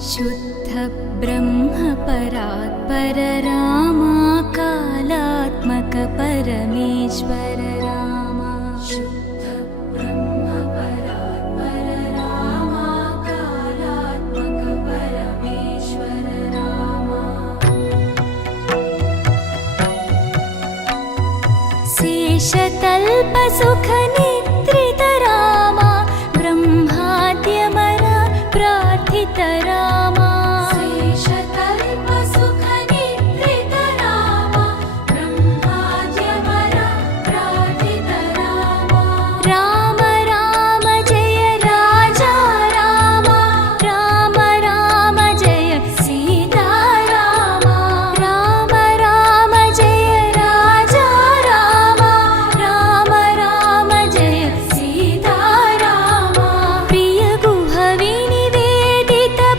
शुद्ध ब्रह्म परात्पर रामा कालात्मक परमेश्वर रामा शुद्ध ब्रह्म परात्पर रामा कालात्मक परमेश्वर रामा शेषतल्प सुख